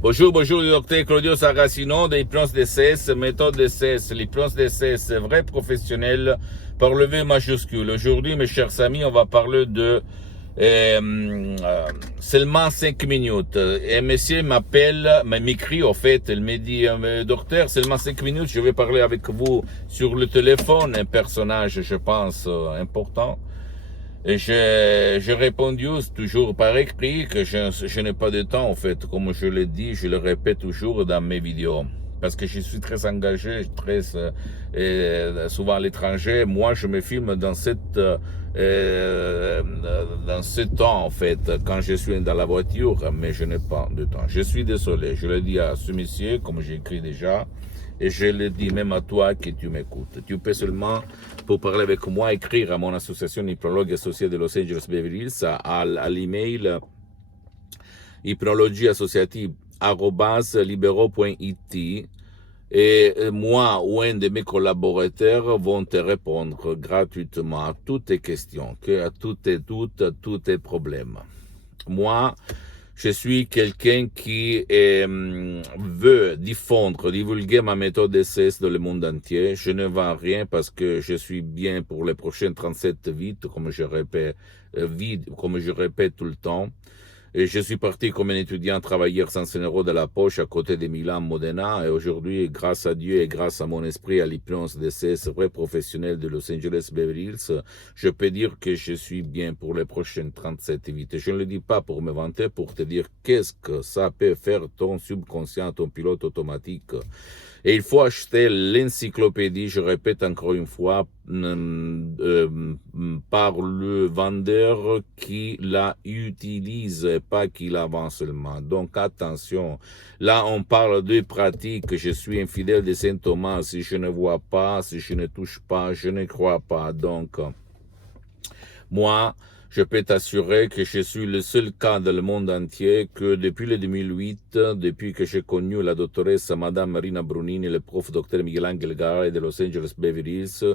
Bonjour, bonjour, le docteur Claudio Saracino de l'hypnose DCS, méthode DCS. L'hypnose DCS, vrai professionnel par le V majuscule. Aujourd'hui, mes chers amis, on va parler de seulement 5 minutes. Un monsieur m'écrit au fait, il me dit, docteur, seulement 5 minutes, je vais parler avec vous sur le téléphone, un personnage, je pense, important. Et j'ai répondu toujours par écrit que je n'ai pas de temps, en fait. Comme je l'ai dit, je le répète toujours dans mes vidéos. Parce que je suis très engagé, souvent à l'étranger. Moi, je me filme dans ce temps, en fait, quand je suis dans la voiture, mais je n'ai pas de temps. Je suis désolé. Je le dis à ce monsieur, comme j'ai écrit déjà. Et je le dis même à toi que tu m'écoutes. Tu peux seulement, pour parler avec moi, écrire à mon association hypnologue associée de Los Angeles Beverly Hills à l'email hypnologieassociative@libero.it et moi ou un de mes collaborateurs vont te répondre gratuitement à toutes tes questions, à tous tes doutes, à tous tes problèmes. Moi, je suis quelqu'un qui veut divulguer ma méthode DCS dans le monde entier. Je ne vends rien parce que je suis bien pour les prochaines 37 vies, comme je répète tout le temps. Et je suis parti comme un étudiant travailleur sans un euro de la poche à côté de Milan, Modena. Et aujourd'hui, grâce à Dieu et grâce à mon esprit, à l'hypnose DCS vrai professionnel de Los Angeles Beverly Hills, je peux dire que je suis bien pour les prochaines 37 vies. Je ne le dis pas pour me vanter, pour te dire qu'est-ce que ça peut faire ton subconscient, ton pilote automatique. Et il faut acheter l'encyclopédie, je répète encore une fois, par le vendeur qui la utilise et pas qui la vend seulement. Donc attention, là on parle de pratiques, je suis infidèle de Saint Thomas, si je ne vois pas, si je ne touche pas, je ne crois pas. Donc moi, je peux t'assurer que je suis le seul cas dans le monde entier que depuis le 2008, depuis que j'ai connu la doctoresse Madame Marina Brunini, le prof Dr Miguel-Angel Garay de Los Angeles Beverly Hills,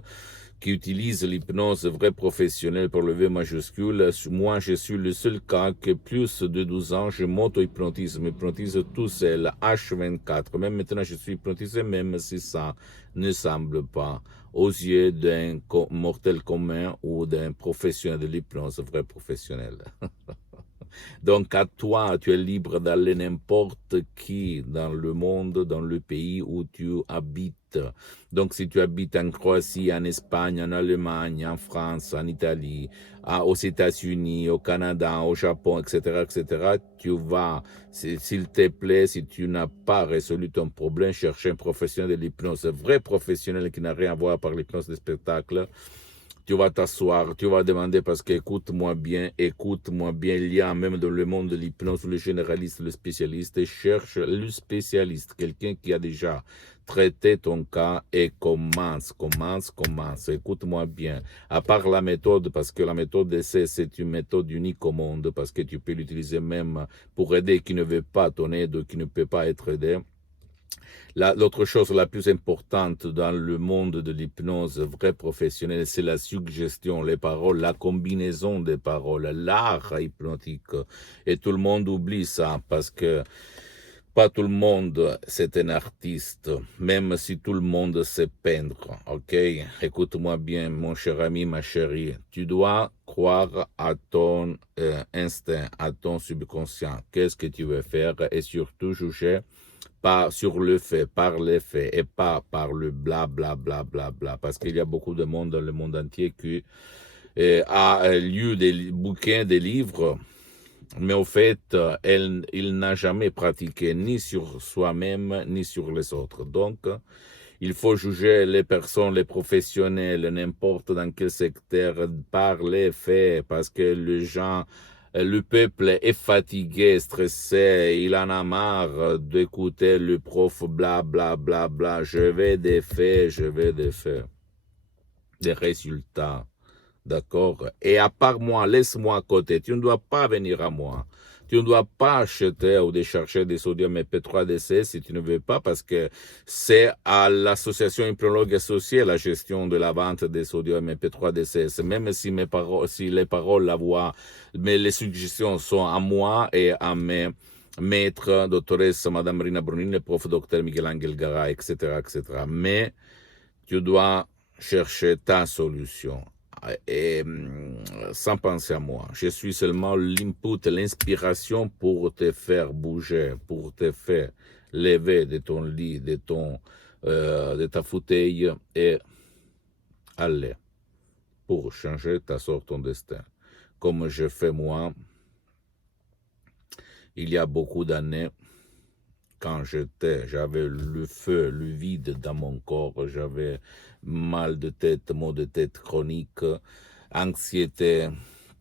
qui utilise l'hypnose vrai professionnelle pour le V majuscule. Moi, je suis le seul cas que plus de 12 ans, je m'auto-hypnotise, m'hypnotise tout seul, H24. Même maintenant, je suis hypnotisé, même si ça ne semble pas aux yeux d'un mortel commun ou d'un professionnel de l'hypnose vrai professionnel. Donc à toi, tu es libre d'aller n'importe qui dans le monde, dans le pays où tu habites. Donc si tu habites en Croatie, en Espagne, en Allemagne, en France, en Italie, aux États-Unis, au Canada, au Japon, etc., tu vas, s'il te plaît, si tu n'as pas résolu ton problème, chercher un professionnel de l'hypnose, un vrai professionnel qui n'a rien à voir par l'hypnose de spectacle. Tu vas t'asseoir, tu vas demander parce que écoute-moi bien, il y a même dans le monde de l'hypnose, le généraliste, le spécialiste, et cherche le spécialiste, quelqu'un qui a déjà traité ton cas et commence, écoute-moi bien. À part la méthode, parce que la méthode d'essai, c'est une méthode unique au monde, parce que tu peux l'utiliser même pour aider qui ne veut pas ton aide, qui ne peut pas être aidé. L'autre chose la plus importante dans le monde de l'hypnose vrai professionnelle, c'est la suggestion, les paroles, la combinaison des paroles, l'art hypnotique. Et tout le monde oublie ça parce que pas tout le monde c'est un artiste, même si tout le monde sait peindre, ok? Écoute-moi bien, mon cher ami, ma chérie. Tu dois croire à ton instinct, à ton subconscient. Qu'est-ce que tu veux faire et surtout juger pas sur le fait, par les faits et pas par le bla bla bla bla bla, parce qu'il y a beaucoup de monde dans le monde entier qui a lu des bouquins, des livres, mais au fait, il n'a jamais pratiqué ni sur soi-même ni sur les autres. Donc, il faut juger les personnes, les professionnels, n'importe dans quel secteur, par les faits, parce que le peuple est fatigué, stressé, il en a marre d'écouter le prof bla bla bla bla. Je veux des faits, des résultats. D'accord? Et à part moi, laisse-moi à côté. Tu ne dois pas venir à moi. Tu ne dois pas acheter ou décharger des sodium MP3 DC si tu ne veux pas, parce que c'est à l'association hypnologue associée la gestion de la vente des sodium MP3 DC. Même si si les paroles, la voix, mais les suggestions sont à moi et à mes maître, doctoresse, Madame Rina Brunini, prof, docteur Miguel-Angel Garay, etc., etc. Mais tu dois chercher ta solution et sans penser à moi. Je suis seulement l'input, l'inspiration pour te faire bouger, pour te faire lever de ton lit, de ta fauteuil et aller pour changer ta sorte, ton destin. Comme je fais moi, il y a beaucoup d'années, quand j'avais le feu, le vide dans mon corps, j'avais mal de tête, maux de tête chronique, anxiété,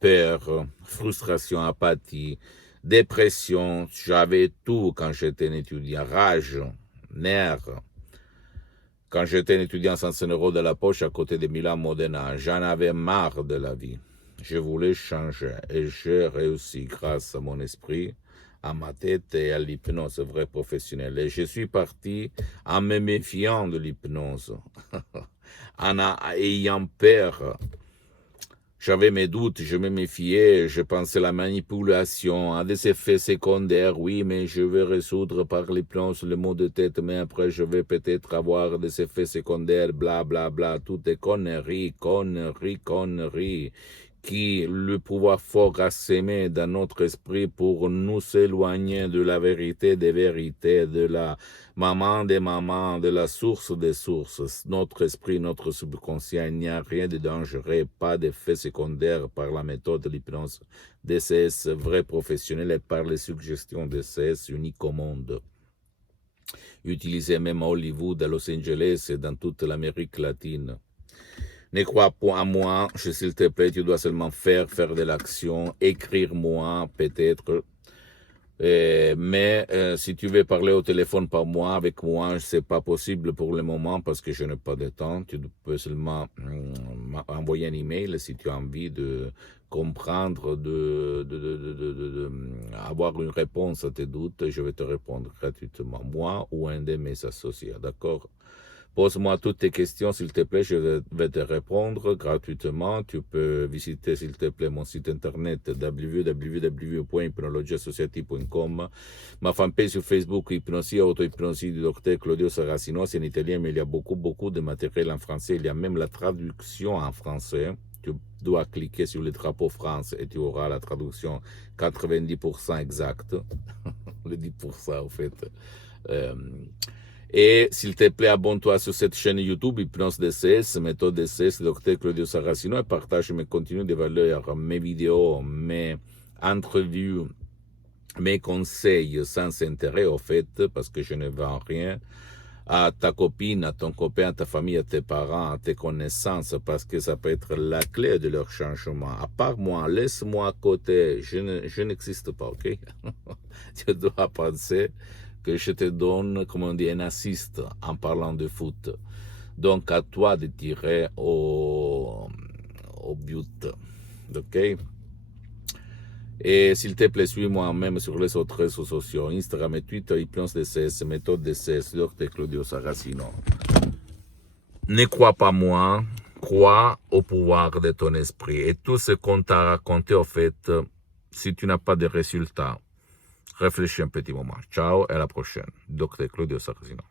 peur, frustration, apathie, dépression, j'avais tout quand j'étais un étudiant, rage, nerfs. Quand j'étais un étudiant sans 100 € de la poche à côté de Milan Modena, j'en avais marre de la vie. Je voulais changer et j'ai réussi grâce à mon esprit, à ma tête et à l'hypnose vraie professionnelle. Et je suis parti en me méfiant de l'hypnose, en ayant peur. J'avais mes doutes, je me méfiais, je pensais à la manipulation, à des effets secondaires. Oui, mais je vais résoudre par l'hypnose le mot de tête, mais après je vais peut-être avoir des effets secondaires, bla bla bla, toutes des conneries, qui le pouvoir fort a sémé dans notre esprit pour nous éloigner de la vérité des vérités, de la maman des mamans, de la source des sources. Notre esprit, notre subconscient, il n'y a rien de dangereux, pas d'effet secondaire par la méthode de l'hypnose DCS vrai professionnel et par les suggestions DCS uniques au monde. Utilisé même à Hollywood, à Los Angeles et dans toute l'Amérique latine. Ne crois pas à moi, s'il te plaît, tu dois seulement faire de l'action, écrire moi, peut-être. Mais si tu veux parler au téléphone par moi, avec moi, c'est pas possible pour le moment parce que je n'ai pas de temps. Tu peux seulement envoyer un email si tu as envie de comprendre, avoir une réponse à tes doutes. Je vais te répondre gratuitement, moi ou un de mes associés, d'accord? Pose-moi toutes tes questions, s'il te plaît, je vais te répondre gratuitement. Tu peux visiter, s'il te plaît, mon site internet www.hypnologiassociative.com, ma fanpage sur Facebook, Hypnosie, auto-hypnosie du docteur Claudio Saracino, c'est en italien, mais il y a beaucoup de matériel en français. Il y a même la traduction en français. Tu dois cliquer sur le drapeau France et tu auras la traduction 90% exacte. Le 10% en fait. Et s'il te plaît, abonne-toi sur cette chaîne YouTube, Hypnose DCS, méthode DCS, Dr Claudio Saracino, et partage mes contenus de valeur, mes vidéos, mes entrevues, mes conseils sans intérêt, au fait, parce que je ne vends rien, à ta copine, à ton copain, à ta famille, à tes parents, à tes connaissances, parce que ça peut être la clé de leur changement. À part moi, laisse-moi à côté, je n'existe pas, ok? Tu dois penser que je te donne, comme on dit, un assist en parlant de foot. Donc, à toi de tirer au but. OK? Et s'il te plaît, suis-moi même sur les autres réseaux sociaux, Instagram et Twitter, Hypnose DCS, méthode DCS, Dr Claudio Saracino. Ne crois pas moi, crois au pouvoir de ton esprit. Et tout ce qu'on t'a raconté, au fait, si tu n'as pas de résultats, réfléchis un petit moment. Ciao et à la prochaine. Dr Claudio Saracino.